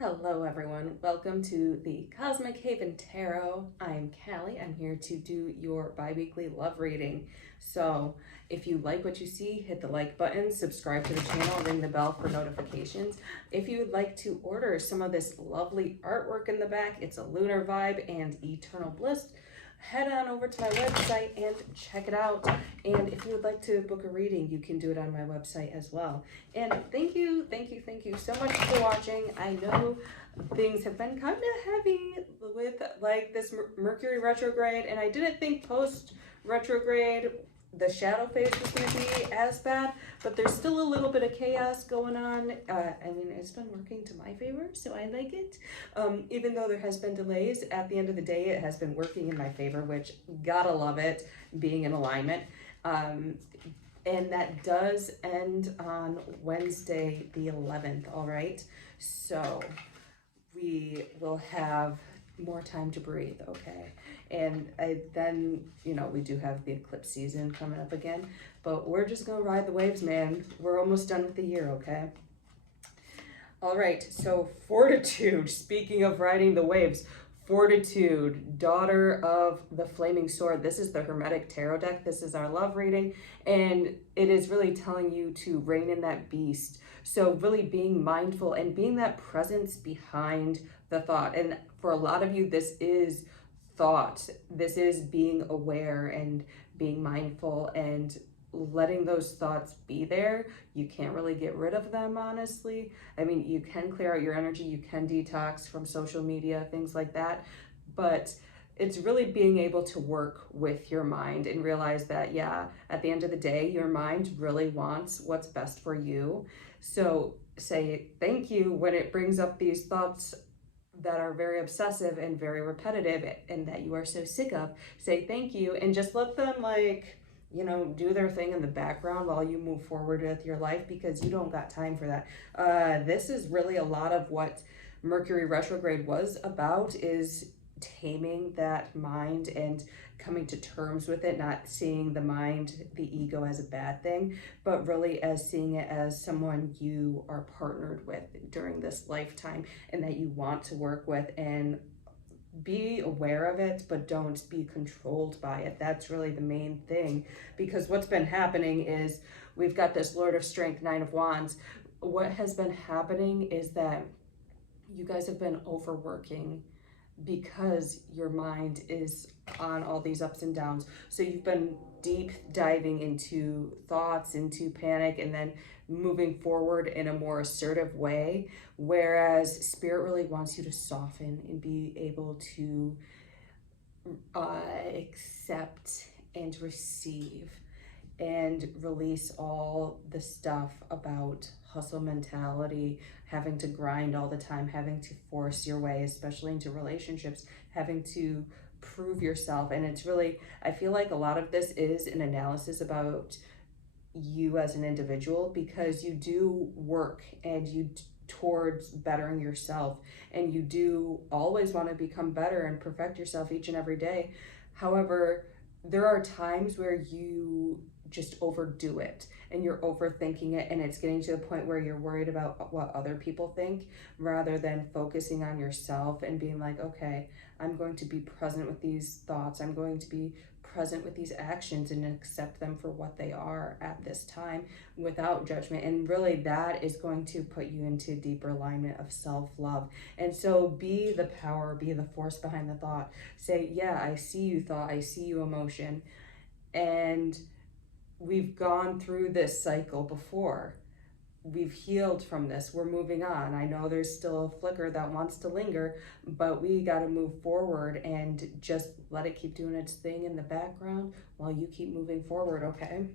Hello, everyone. Welcome to the Cosmic Haven Tarot. I'm Callie. I'm here to do your bi weekly love reading. So, if you like what you see, hit the like button, subscribe to the channel, ring the bell for notifications. If you would like to order some of this lovely artwork in the back, it's a lunar vibe and eternal bliss. Head on over to my website and check it out. And if you would like to book a reading, you can do it on my website as well. And thank you so much for watching. I know things have been kind of heavy with like this Mercury retrograde, and I didn't think post retrograde the shadow phase was going to be as bad, but there's still a little bit of chaos going on. I mean, it's been working to my favor, so I like it. Even though there has been delays, at the end of the day, it has been working in my favor, which gotta love it, being in alignment. And that does end on Wednesday, the 11th, all right? So we will have more time to breathe, okay? And then, we do have the eclipse season coming up again, but we're just gonna ride the waves, man. We're almost done with the year, okay? All right, so Fortitude, speaking of riding the waves, Fortitude, daughter of the Flaming Sword. This is the Hermetic Tarot deck. This is our love reading, and it is really telling you to rein in that beast. So really being mindful and being that presence behind the thought. And for a lot of you, this is thought. This is being aware and being mindful and letting those thoughts be there. You can't really get rid of them, honestly. I mean, you can clear out your energy, you can detox from social media, things like that, but it's really being able to work with your mind and realize that, yeah, at the end of the day, your mind really wants what's best for you. So say thank you when it brings up these thoughts that are very obsessive and very repetitive and that you are so sick of. Say thank you and just let them do their thing in the background while you move forward with your life, because you don't got time for that. This is really a lot of what Mercury retrograde was about, is taming that mind and coming to terms with it, not seeing the mind, the ego, as a bad thing, but really as seeing it as someone you are partnered with during this lifetime and that you want to work with, and be aware of it, but don't be controlled by it. That's really the main thing, because what's been happening is we've got this Lord of Strength, Nine of Wands. What has been happening is that you guys have been overworking because your mind is on all these ups and downs. So you've been deep diving into thoughts, into panic, and then moving forward in a more assertive way. Whereas Spirit really wants you to soften and be able to accept and receive and release all the stuff about hustle mentality, having to grind all the time, having to force your way, especially into relationships, having to prove yourself. And it's really, I feel like a lot of this is an analysis about you as an individual, because you do work and towards bettering yourself, and you do always want to become better and perfect yourself each and every day. However, there are times where you just overdo it and you're overthinking it, and it's getting to the point where you're worried about what other people think rather than focusing on yourself and being like, okay, I'm going to be present with these thoughts, I'm going to be present with these actions and accept them for what they are at this time without judgment. And really that is going to put you into deeper alignment of self-love. And so be the power, be the force behind the thought. Say, yeah, I see you thought, I see you emotion. And we've gone through this cycle before. We've healed from this. We're moving on. I know there's still a flicker that wants to linger, but we got to move forward and just let it keep doing its thing in the background while you keep moving forward, okay?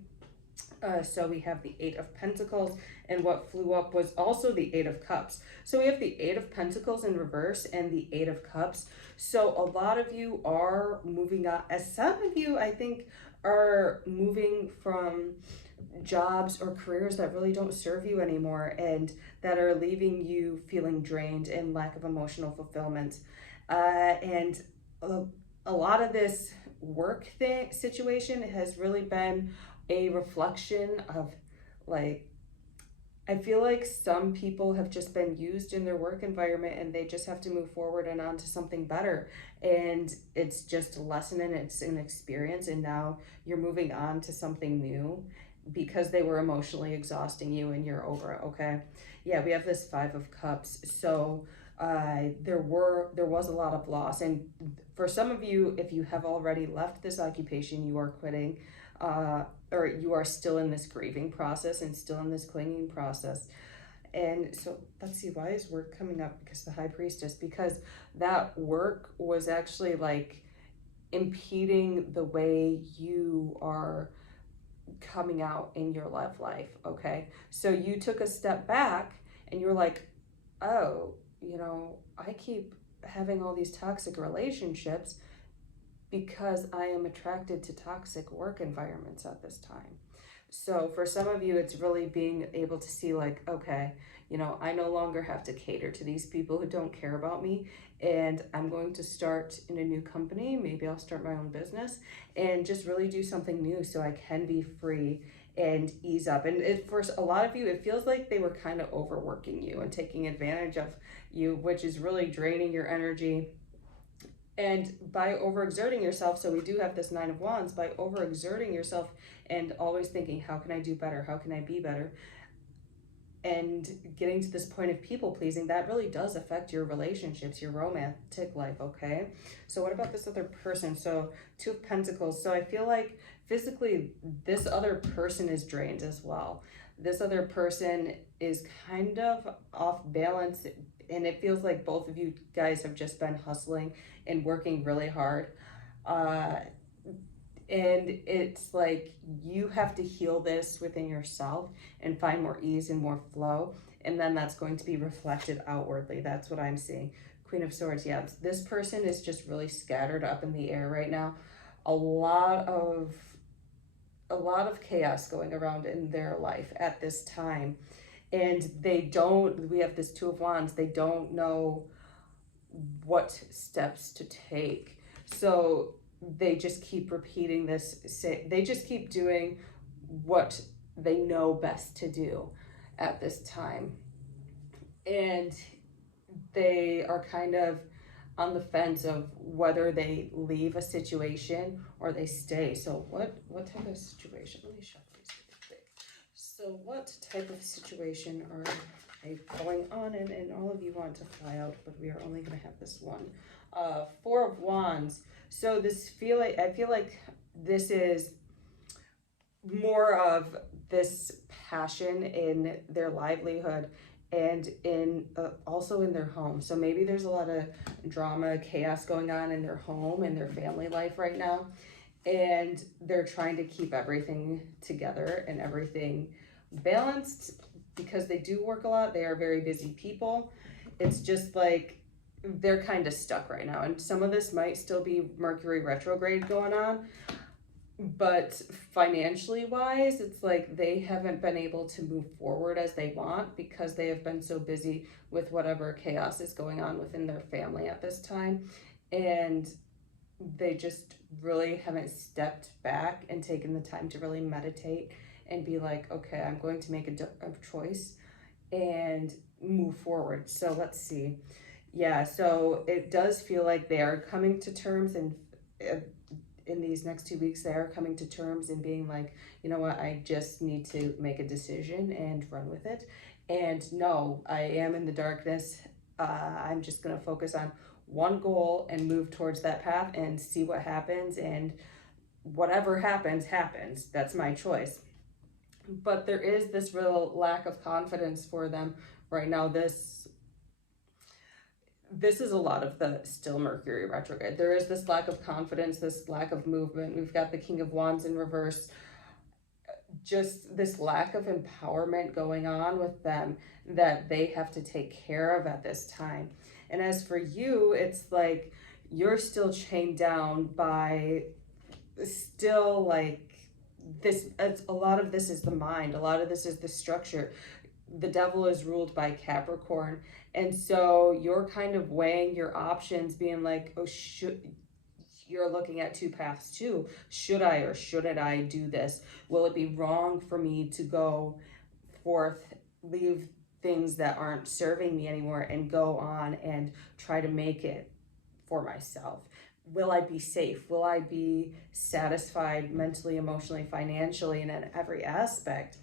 So we have the Eight of Pentacles, and what flew up was also the Eight of Cups. So we have the Eight of Pentacles in reverse and the Eight of Cups. So a lot of you are moving on, as some of you, I think, are moving from jobs or careers that really don't serve you anymore and that are leaving you feeling drained and lack of emotional fulfillment. And a lot of this work situation has really been a reflection of like I feel like some people have just been used in their work environment and they just have to move forward and on to something better. And it's just a lesson and it's an experience. And now you're moving on to something new because they were emotionally exhausting you and you're over it. Okay. Yeah, we have this Five of Cups. So there was a lot of loss. And for some of you, if you have already left this occupation, you are quitting. Or you are still in this grieving process and still in this clinging process. And so let's see, why is work coming up? Because the High Priestess, because that work was actually like impeding the way you are coming out in your love life. Okay. So you took a step back and you're like, oh, I keep having all these toxic relationships because I am attracted to toxic work environments at this time. So for some of you, it's really being able to see, like, okay, I no longer have to cater to these people who don't care about me. And I'm going to start in a new company. Maybe I'll start my own business and just really do something new so I can be free and ease up. And for a lot of you, it feels like they were kind of overworking you and taking advantage of you, which is really draining your energy. And by overexerting yourself, so we do have this Nine of Wands, by overexerting yourself and always thinking, how can I do better? How can I be better? And getting to this point of people pleasing, that really does affect your relationships, your romantic life, okay? So what about this other person? So Two of Pentacles. So I feel like physically this other person is drained as well. This other person is kind of off balance, and it feels like both of you guys have just been hustling and working really hard. Uh, and it's like you have to heal this within yourself and find more ease and more flow. And then that's going to be reflected outwardly. That's what I'm seeing. Queen of Swords. Yeah, this person is just really scattered up in the air right now. A lot of chaos going around in their life at this time. And we have this Two of Wands, they don't know what steps to take. So they just keep repeating this, they just keep doing what they know best to do at this time. And they are kind of on the fence of whether they leave a situation or they stay. So what type of situation? Let me shuffle these really quick. So what type of situation are going on? And all of you want to fly out, but we are only going to have this one. Four of Wands. So I feel like this is more of this passion in their livelihood and in also in their home. So maybe there's a lot of drama, chaos going on in their home and their family life right now, and they're trying to keep everything together and everything balanced because they do work a lot. They are very busy people. It's just like they're kind of stuck right now, and some of this might still be Mercury retrograde going on. But financially wise, it's like they haven't been able to move forward as they want because they have been so busy with whatever chaos is going on within their family at this time. And they just really haven't stepped back and taken the time to really meditate and be like, okay, I'm going to make a choice and move forward. So let's see. Yeah, so it does feel like they are coming to terms, and in these next 2 weeks, they are coming to terms and being like, you know what, I just need to make a decision and run with it. And no, I am in the darkness. I'm just going to focus on one goal and move towards that path and see what happens. And whatever happens, happens. That's my choice. But there is this real lack of confidence for them right now. This is a lot of the still Mercury retrograde. There is this lack of confidence, this lack of movement. We've got the King of Wands in reverse. Just this lack of empowerment going on with them that they have to take care of at this time. And as for you, it's like you're still chained down by still like this. A lot of this is the mind. A lot of this is the structure. The devil is ruled by Capricorn. And so you're kind of weighing your options, being like, oh, you're looking at two paths too. Should I or shouldn't I do this? Will it be wrong for me to go forth leave things that aren't serving me anymore and go on and try to make it for myself? Will I be safe? Will I be satisfied mentally, emotionally, financially, and in every aspect?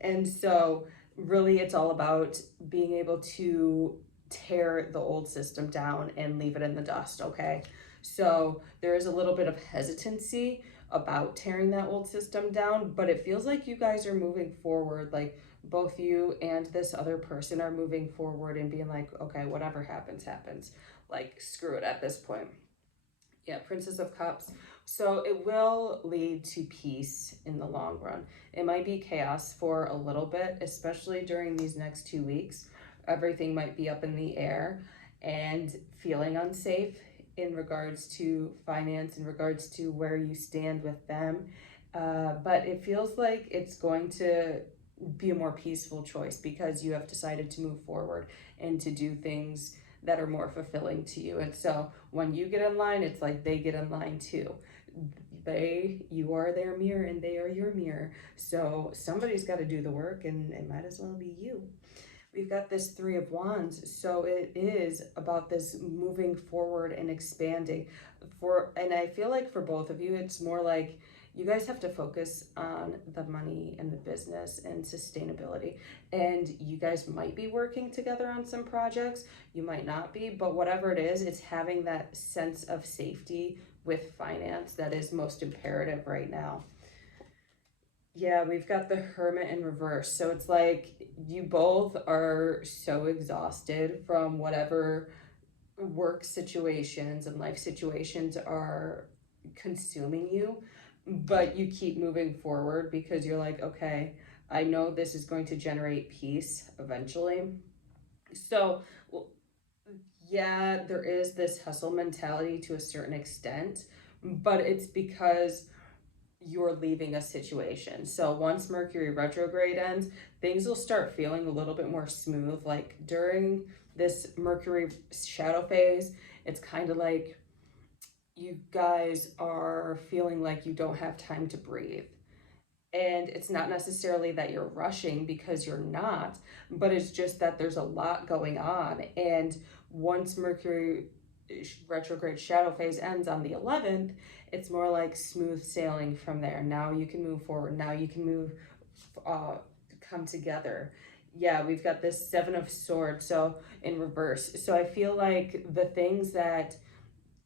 And so, really, it's all about being able to tear the old system down and leave it in the dust, okay? So, there is a little bit of hesitancy about tearing that old system down, but it feels like you guys are moving forward. Like, both you and this other person are moving forward and being like, okay, whatever happens, happens. Like, screw it at this point. Yeah, Princess of Cups. So it will lead to peace in the long run. It might be chaos for a little bit, especially during these next 2 weeks. Everything might be up in the air and feeling unsafe in regards to finance, in regards to where you stand with them. But it feels like it's going to be a more peaceful choice because you have decided to move forward and to do things that are more fulfilling to you. And so when you get in line, it's like they get in line too. You are their mirror and they are your mirror. So somebody's got to do the work, and it might as well be you. We've got this Three of Wands. So it is about this moving forward and expanding and I feel like for both of you, it's more like you guys have to focus on the money and the business and sustainability. And you guys might be working together on some projects, you might not be, but whatever it is, it's having that sense of safety with finance that is most imperative right now. Yeah, we've got the Hermit in reverse. So it's like you both are so exhausted from whatever work situations and life situations are consuming you, but you keep moving forward because you're like, okay, I know this is going to generate peace eventually. So, yeah, there is this hustle mentality to a certain extent, but it's because you're leaving a situation. So once Mercury retrograde ends, things will start feeling a little bit more smooth. Like during this Mercury shadow phase, it's kind of like you guys are feeling like you don't have time to breathe. And it's not necessarily that you're rushing, because you're not, but it's just that there's a lot going on. And once Mercury retrograde shadow phase ends on the 11th, it's more like smooth sailing from there. Now you can move forward. Now you can uh, come together. Yeah, we've got this Seven of Swords, so in reverse. So I feel like the things that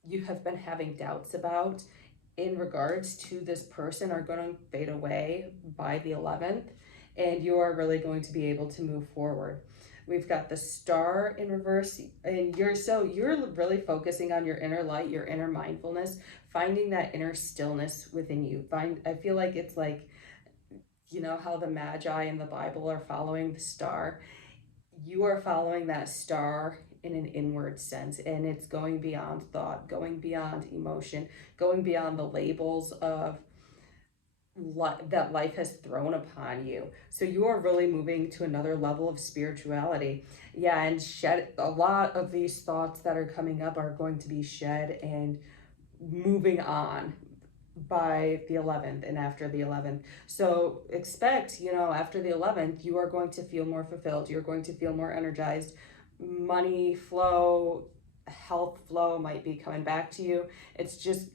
you have been having doubts about in regards to this person are going to fade away by the 11th, and you are really going to be able to move forward. We've got the Star in reverse, and you're really focusing on your inner light, your inner mindfulness, finding that inner stillness within you. I feel like it's like, you know how the Magi in the Bible are following the star? You are following that star in an inward sense, and it's going beyond thought, going beyond emotion, going beyond the labels of that life has thrown upon you. So you are really moving to another level of spirituality. Yeah, and shed a lot of these thoughts that are coming up are going to be shed and moving on by the 11th and after the 11th. So expect, after the 11th, you are going to feel more fulfilled. You're going to feel more energized. Money flow, health flow might be coming back to you. It's just,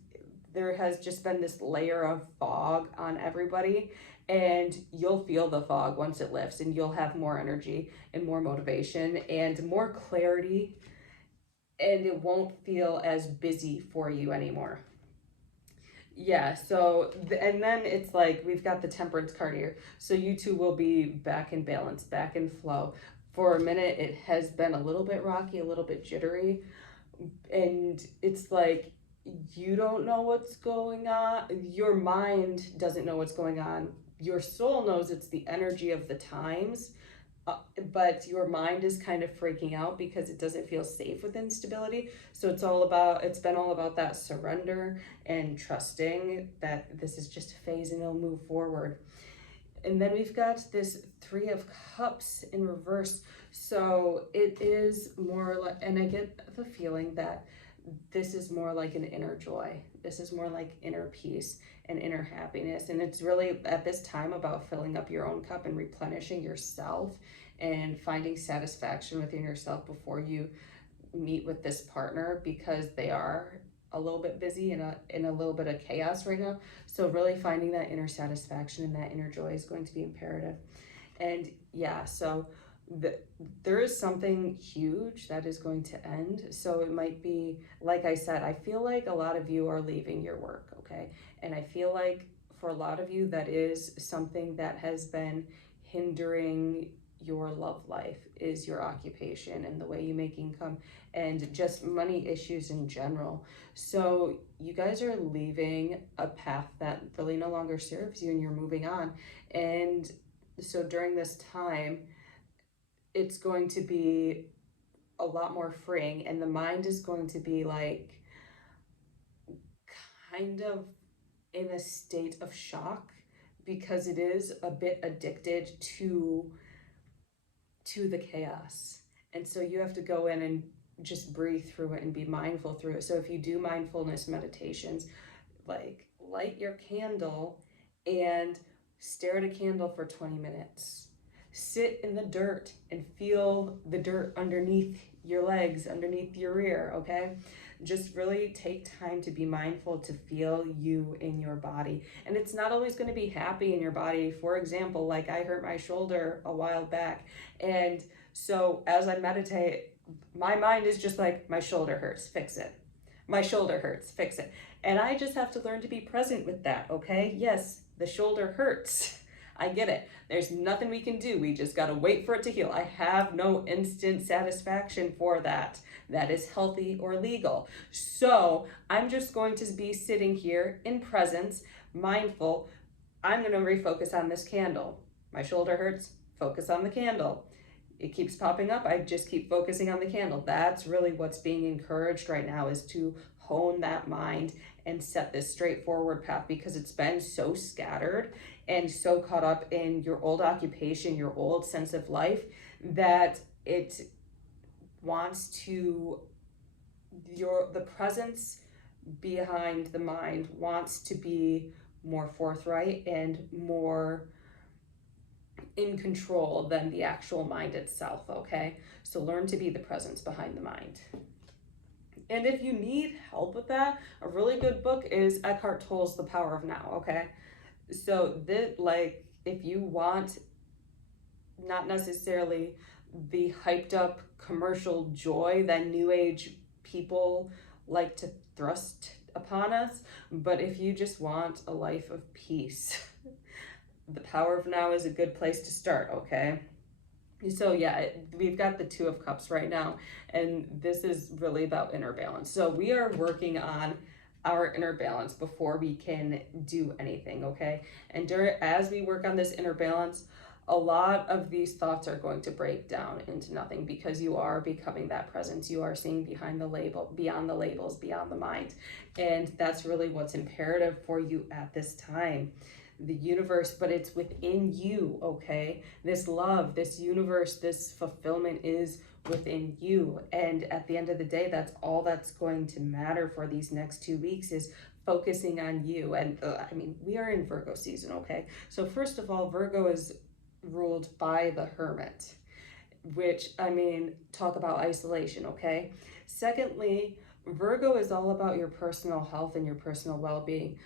there has just been this layer of fog on everybody, and you'll feel the fog once it lifts, and you'll have more energy and more motivation and more clarity, and it won't feel as busy for you anymore. Yeah, so, and then it's like we've got the Temperance card here. So you two will be back in balance, back in flow. For a minute, it has been a little bit rocky, a little bit jittery. And it's like you don't know what's going on. Your mind doesn't know what's going on. Your soul knows it's the energy of the times, but your mind is kind of freaking out because it doesn't feel safe with instability. So it's been all about that surrender and trusting that this is just a phase and it'll move forward. And then we've got this Three of Cups in reverse. So it is more like, and I get the feeling that this is more like an inner joy. This is more like inner peace and inner happiness. And it's really at this time about filling up your own cup and replenishing yourself and finding satisfaction within yourself before you meet with this partner, because they are a little bit busy and in a little bit of chaos right now. So really finding that inner satisfaction and that inner joy is going to be imperative. And yeah, so there is something huge that is going to end. So it might be, like I said, I feel like a lot of you are leaving your work, okay? And I feel like for a lot of you, that is something that has been hindering your love life, is your occupation and the way you make income and just money issues in general. So you guys are leaving a path that really no longer serves you and you're moving on. And so during this time, it's going to be a lot more freeing, and the mind is going to be like kind of in a state of shock, because it is a bit addicted to the chaos. And so you have to go in and just breathe through it and be mindful through it. So if you do mindfulness meditations, like light your candle and stare at a candle for 20 minutes. Sit in the dirt and feel the dirt underneath your legs, underneath your rear, okay? Just really take time to be mindful, to feel you in your body. And it's not always going to be happy in your body. For example, like I hurt my shoulder a while back. And so as I meditate, my mind is just like, my shoulder hurts, fix it. My shoulder hurts, fix it. And I just have to learn to be present with that, okay? Yes, the shoulder hurts. I get it. There's nothing we can do. We just got to wait for it to heal. I have no instant satisfaction for that. That is healthy or legal. So I'm just going to be sitting here in presence, mindful. I'm going to refocus on this candle. My shoulder hurts, focus on the candle. It keeps popping up, I just keep focusing on the candle. That's really what's being encouraged right now, is to hone that mind and set this straightforward path, because it's been so scattered and so caught up in your old occupation, your old sense of life, that it wants to, the presence behind the mind wants to be more forthright and more in control than the actual mind itself, okay? So learn to be the presence behind the mind. And if you need help with that, a really good book is Eckhart Tolle's The Power of Now, okay? So if you want not necessarily the hyped up commercial joy that new age people like to thrust upon us, but if you just want a life of peace, The Power of Now is a good place to start, okay? So yeah, we've got the Two of Cups right now, and this is really about inner balance. So we are working on our inner balance before we can do anything, okay? And as we work on this inner balance, a lot of these thoughts are going to break down into nothing, because you are becoming that presence. You are seeing behind the label, beyond the labels, beyond the mind. And that's really what's imperative for you at this time. The universe, but it's within you, okay? This love, this universe, this fulfillment is within you. And at the end of the day, that's all that's going to matter for these next 2 weeks, is focusing on you. And we are in Virgo season, okay? So first of all, Virgo is ruled by the Hermit, which, talk about isolation, okay? Secondly, Virgo is all about your personal health and your personal well-being.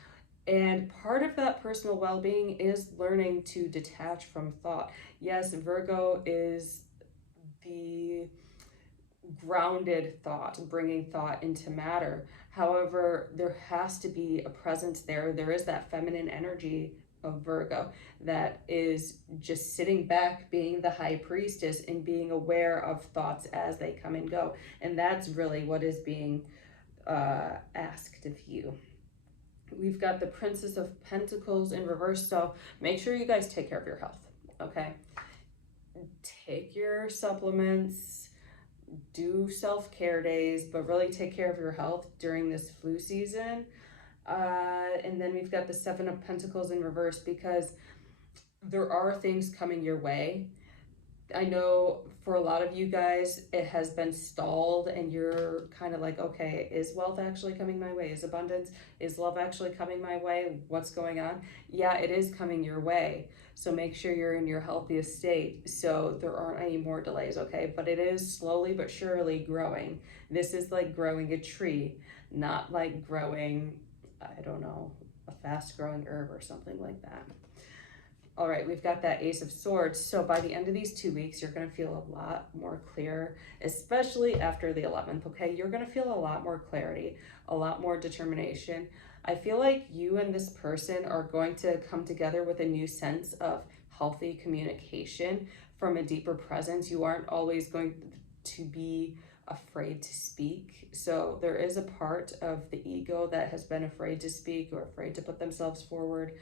And part of that personal well-being is learning to detach from thought. Yes, Virgo is the grounded thought, bringing thought into matter. However, there has to be a presence there. There is that feminine energy of Virgo that is just sitting back, being the high priestess and being aware of thoughts as they come and go. And that's really what is being asked of you. We've got the Princess of Pentacles in reverse, so make sure you guys take care of your health, okay? Take your supplements, do self-care days, but really take care of your health during this flu season. And then we've got the Seven of Pentacles in reverse, because there are things coming your way. I know For a lot of you guys, it has been stalled and you're kind of like, okay, is wealth actually coming my way? Is abundance, is love actually coming my way? What's going on? Yeah, it is coming your way. So make sure you're in your healthiest state so there aren't any more delays, okay? But it is slowly but surely growing. This is like growing a tree, not like growing, I don't know, a fast growing herb or something like that. All right, we've got that Ace of Swords. So by the end of these 2 weeks, you're going to feel a lot more clear, especially after the 11th, okay? You're going to feel a lot more clarity, a lot more determination. I feel like you and this person are going to come together with a new sense of healthy communication from a deeper presence. You aren't always going to be afraid to speak. So there is a part of the ego that has been afraid to speak or afraid to put themselves forward.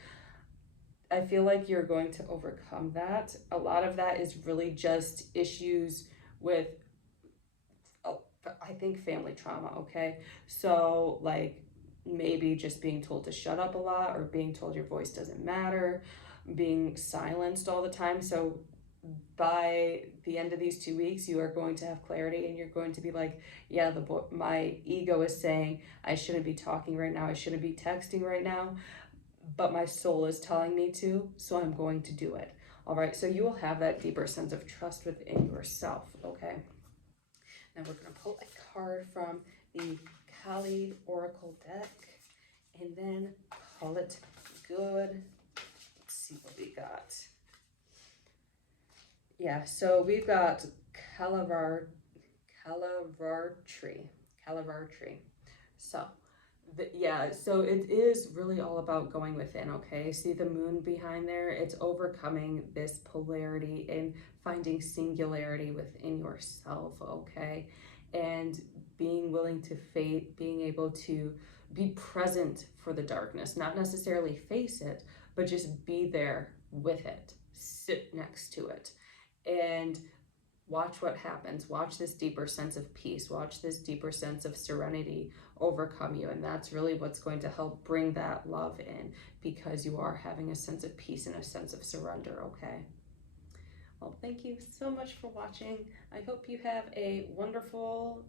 I feel like you're going to overcome that. A lot of that is really just issues with, I think, family trauma, okay? So, like, maybe just being told to shut up a lot or being told your voice doesn't matter, being silenced all the time. So, by the end of these 2 weeks, you are going to have clarity and you're going to be like, yeah, my ego is saying I shouldn't be talking right now, I shouldn't be texting right now, but my soul is telling me to, so I'm going to do it. All right, so you will have that deeper sense of trust within yourself, okay? Now we're going to pull a card from the Kali Oracle deck and then call it good. Let's see what we got. Yeah, so we've got Calavar tree. So so it is really all about going within, okay? See the moon behind there? It's overcoming this polarity and finding singularity within yourself, okay? And being willing to being able to be present for the darkness, not necessarily face it, but just be there with it, sit next to it, and watch what happens. Watch this deeper sense of peace. Watch this deeper sense of serenity overcome you. And that's really what's going to help bring that love in, because you are having a sense of peace and a sense of surrender, okay? Well, thank you so much for watching. I hope you have a wonderful